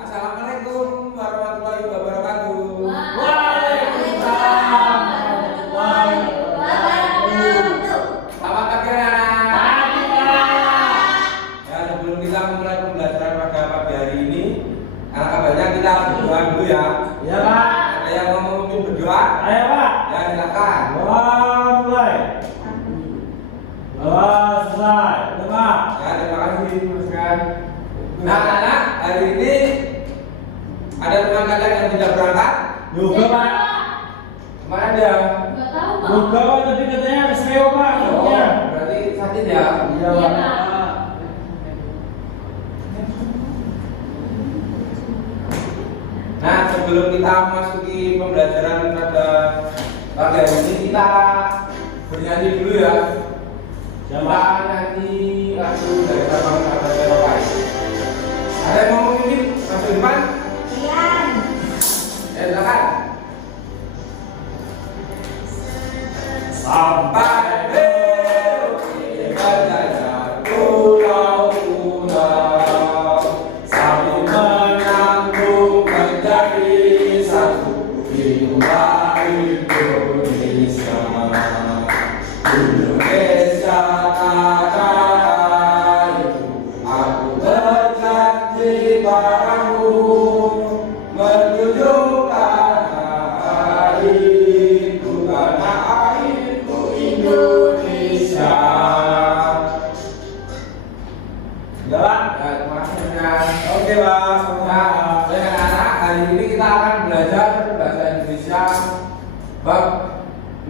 Assalamualaikum warahmatullahi wabarakatuh. Waalaikumsalam warahmatullahi wabarakatuh. Selamat pagi anak-anak. Pagi, Pak. Ya, sebelum kita memulai pembelajaran pada pagi hari ini, alangkah baiknya kita berdoa dulu ya. Ya, Pak. Ada yang mau memimpin berdoa? Ayo, Pak. Ya, silakan. Mulai. Selesai. Terima. Ya, terima kasih Mas Kan. Nah, anak-anak, hari ini ada teman kalian yang tidak berangkat? Juga, Pak. Kemana dia? Enggak tahu, Pak. Juga, Pak. Tadi katanya harus leo, Pak. Oh, Iya. berarti sakit ya? Iya, Iya, Pak. Pak. Nah, sebelum kita memasuki pembelajaran pada pagi hari ini, kita bernyanyi dulu ya. Kita nyanyi lagu dari Sabang sampai Merauke. Ada yang mau memimpin? Mas Firman? Ian. Ya, silakan. Sampai Merauke berjajar pulau-pulau, saling menyambung menjadi satu jiwa Indonesia. Indonesia kata itu, aku berjanji padamu menunjukkan airku karena airku Indonesia. Ya, Pak. Ya, terima kasih ya. Oke, Pak. Nah, baik anak-anak, hari ini kita akan belajar bahasa Indonesia bab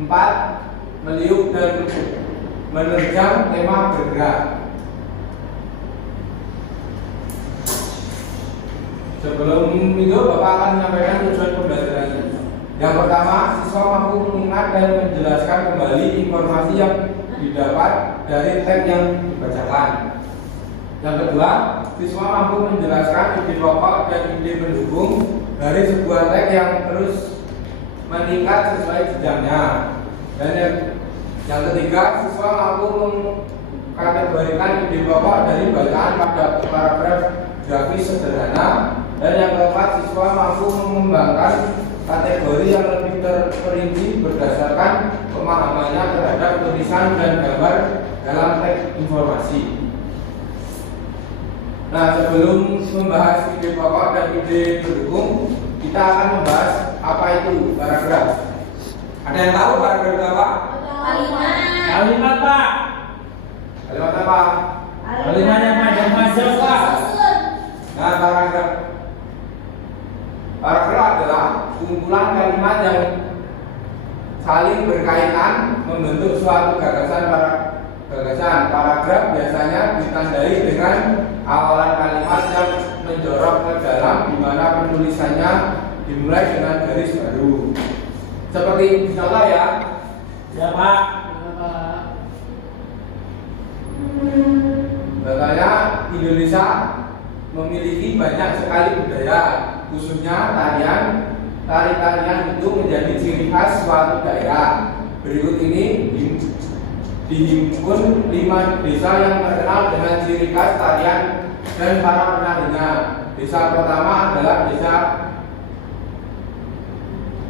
4, meliuk dan menerjang tema bergerak. Sebelum itu, Bapak akan menyampaikan tujuan pembelajaran ini. Yang pertama, siswa mampu mengingat dan menjelaskan kembali informasi yang didapat dari teks yang dibacakan. Yang kedua, siswa mampu menjelaskan ide pokok dan ide pendukung dari sebuah teks yang terus meningkat sesuai jenjangnya. Dan yang ketiga, siswa mampu mengkategorikan ide pokok dari bacaan pada paragraf grafis sederhana. Dan yang keempat, siswa mampu mengembangkan kategori yang lebih terperinci berdasarkan pemahamannya terhadap tulisan dan gambar dalam teks informasi. Nah, sebelum membahas ide pokok dan ide pendukung, kita akan membahas apa itu paragraf. Ada yang tahu paragraf itu apa? Kalimat, Pak. Kalimat apa? Kalimat yang panjang-panjang, Pak. Nah, paragraf adalah kumpulan kalimat yang saling berkaitan membentuk suatu gagasan. Paragraf biasanya ditandai dengan awalan kalimat yang menjorok ke dalam, di mana penulisannya dimulai dengan garis baru. Seperti contoh ya. Ya, Pak. Katanya Indonesia memiliki banyak sekali budaya, khususnya tari-tarian itu menjadi ciri khas suatu daerah. Berikut ini dihimpun 5 desa yang terkenal dengan ciri khas tarian dan para penarinya. Desa pertama adalah desa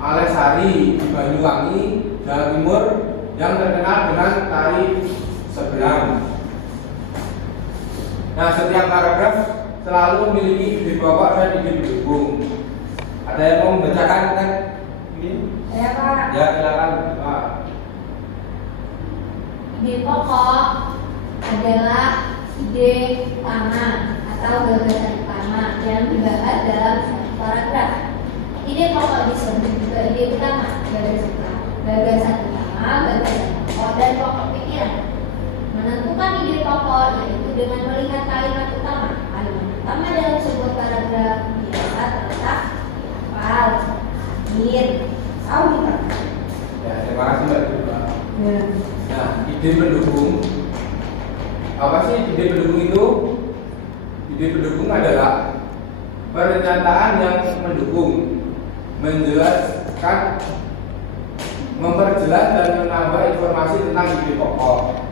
Alesari di Banyuwangi, Jawa Timur, yang terkenal dengan tari seberang. Nah, setiap paragraf selalu memiliki ide pokok dan ide pendukung. Ada yang mau membacakan teks ini? Saya, Pak. Ya, silakan, Pak. Ide pokok adalah ide utama atau gagasan utama yang dibahas dalam satu paragraf. Ide pokok disebut juga ide utama, gagasan utama, gagasan pokok, dan pokok pikiran. Menentukan ide pokok yaitu dengan melihat kalimat utama. Kalimat utama dalam sebuah paragraf biasa terletak di awal, akhir, atau di tengah. Ya, terima kasih Mbak Ibu. Nah, ide pendukung. Apa sih ide pendukung itu? Ide pendukung adalah pernyataan yang mendukung, menjelaskan, memperjelas dan menambah informasi tentang ide pokok.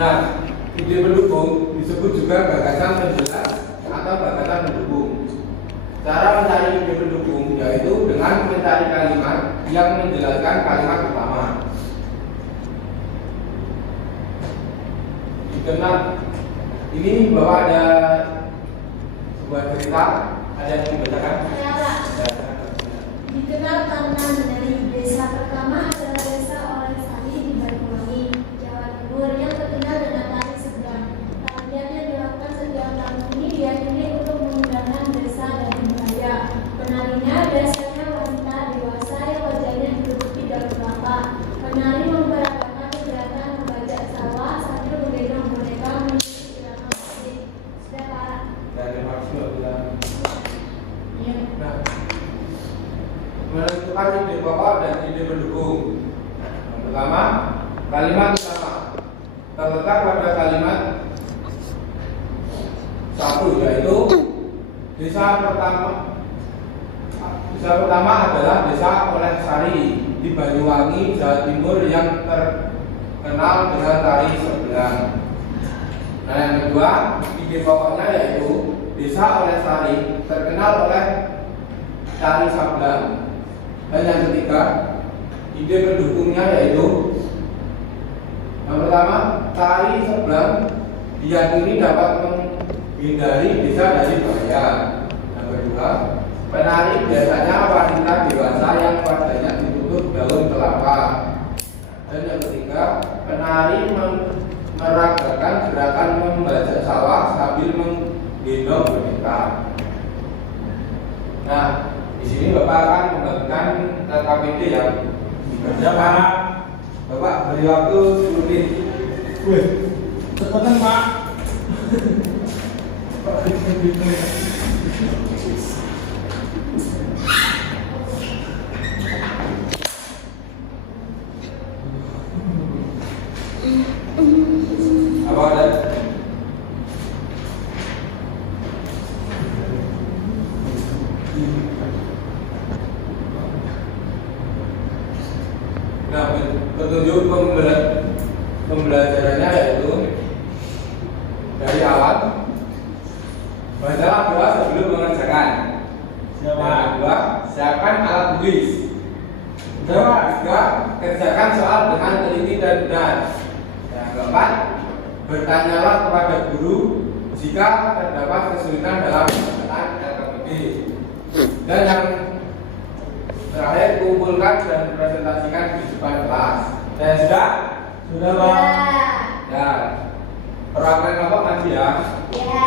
Nah, ide pendukung disebut juga gagasan penjelas atau gagasan pendukung. Cara mencari ide pendukung yaitu dengan mencari kalimat yang menjelaskan kalimat utama. Dikenal ini bahwa ada sebuah cerita, ada yang membacakan. Dikenal karena dari desa pertama adalah desa Oleh-Sari di Banyuwangi, Jawa Timur yang terkenal dengan tari seberang. Tarian yang dilakukan setiap tahun ini diyakini untuk mengundangkan desa dan budaya. Penarinya biasanya wanita dewasa yang wajahnya ditutupi daun kelapa. Penari memperagakan kegiatan membajak sawah sambil menggendong boneka mengikuti irama musik. Sudah Pak? Dari maksud Iya. Nah, menentukan ide pokok dan ide pendukung. Yang pertama, kalimat utama terletak pada kalimat satu, yaitu desa pertama adalah desa Oleh-Sari di Banyuwangi, Jawa Timur yang terkenal dengan tari seberang. Nah, yang kedua, ide pokoknya yaitu desa Oleh-Sari terkenal oleh tari sableng. Dan yang ketiga, ide pendukungnya yaitu yang pertama, tari seberang diyakini dapat menghindari desa dari bahaya. Yang kedua, penari biasanya wanita dewasa yang wajahnya ditutup daun kelapa. Dan yang ketiga, penari meragakan gerakan membajak sawah sambil menggendong boneka. Nah, di sini Bapak akan membagikan KKPD ya. Ya Pak. Bapak beri waktu 10 menit. Wih, cepetan Pak. Apa ada? Nah, petunjuk pembelajarannya yaitu dari awal bacalah doa sebelum mengerjakan. Siapa? Yang kedua, siapkan alat tulis. Yang ketiga, kerjakan soal dengan teliti dan benar. Yang keempat, bertanyalah kepada guru jika terdapat kesulitan dalam penggunaan LKPD. Dan yang terakhir, kumpulkan dan presentasikan di depan kelas. Saya sudah? Sudah Pak. Ya. Perwakilan kelompok nanti ya. Ya.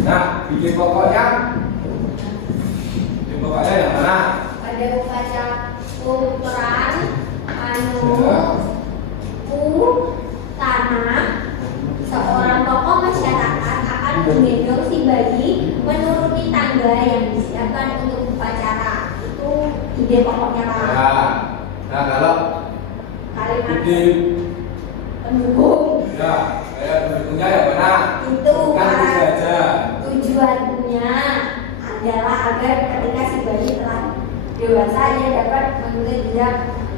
Nah, ide pokoknya yang mana? Pada upacara peran tanah, seorang tokoh masyarakat akan menggendong si bayi menuruni tangga yang disiapkan untuk upacara. Itu ide pokoknya Pak. Ya. Nah, kalau Kalimat ide pendukung ya, kayak pendukungnya yang mana? itu Kan Pak, bisa aja. tujuannya adalah agar ketika si bayi telah dewasa ia dapat menulis dia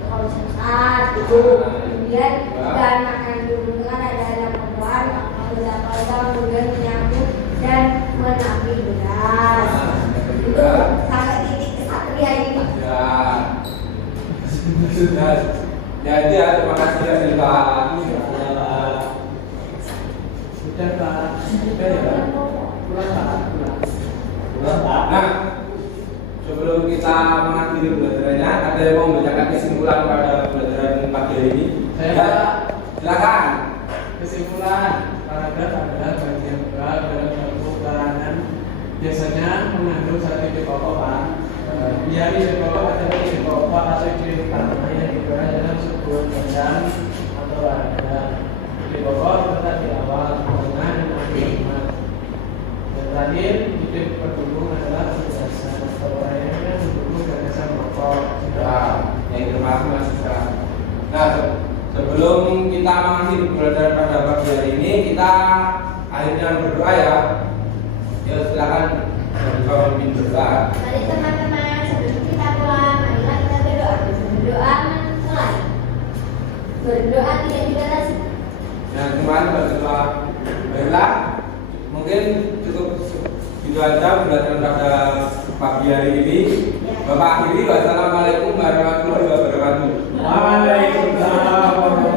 kalau sesat itu. Kemudian dan akan diuntungkan ada perempuan kemudian menyambut dan menampil beras. Itu sampai titik kesatria Ya itu ya, terima kasih ya Pak. Sudah Pak. Sudah ya Pak. Pulang Pak. Pulang Pak. Nah, sebelum kita mengakhiri pembelajarannya, ada yang mau membacakan kesimpulan pada pembelajaran pagi hari ini? Saya Ya, Pak. silakan. Kesimpulan paragraf adalah bagian berat dalam satu karangan biasanya mengandung satu ide pokok Pak. Biar ide pokok adalah ide pokok atau ide utama yang dibahas dalam sebuah bidang atau ada ide pokok terletak di awal, tengah, dan akhir. Dan terakhir ide pendukung adalah penjelasan atau uraian yang mendukung gagasan pokok. Ya, yang terima kasih Mas Isra. Nah, sebelum kita mengakhiri pembelajaran pada pagi hari ini, kita akhiri dengan berdoa ya. Ya, silakan kita memimpin berdoa. Mari teman-teman, sebelum kita pulang, marilah kita berdoa. Berdoa mulai. Berdoa tidak dibatasi. Nah, kemarin berdoa. Baiklah, mungkin cukup gitu aja pembelajaran pada pagi hari ini. Bapak akhiri, wassalamualaikum warahmatullahi wabarakatuh. Waalaikumsalam.